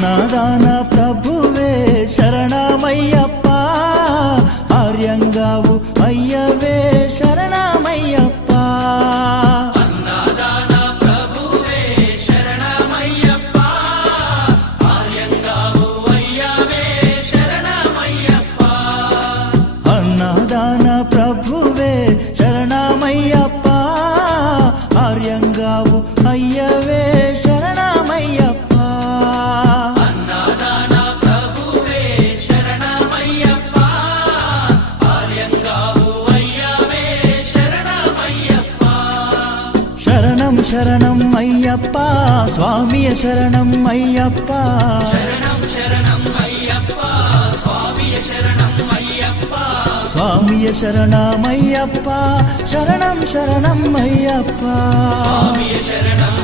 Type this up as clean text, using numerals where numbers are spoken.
అన్నదాన ప్రభువే శరణమయ్యప్ప, ఆర్యంగావు అయ్యవే శరణమయ్యప్ప. అన్నదాన ప్రభువే శరణమయ్యప్ప, ఆర్యంగావు అయ్యవే శరణమయ్యప్ప. అన్నదాన ప్రభువే శరణమయ్యప్ప, ఆర్యంగావు అయ్యవే శరణమయ్యప్ప. అన్నదాన ప్రభువే శరణమయ్యప్ప, ఆర్యంగావు అయ్యవే శరణమయ్యప్ప. శరణం శరణం అయ్యప్ప, స్వామియ శరణం అయ్యప్ప. శరణం శరణం అయ్యప్ప, స్వామియ శరణం అయ్యప్ప. స్వామియ శరణమయ్యప్ప, శరణం శరణం అయ్యప్ప. స్వామియ శరణం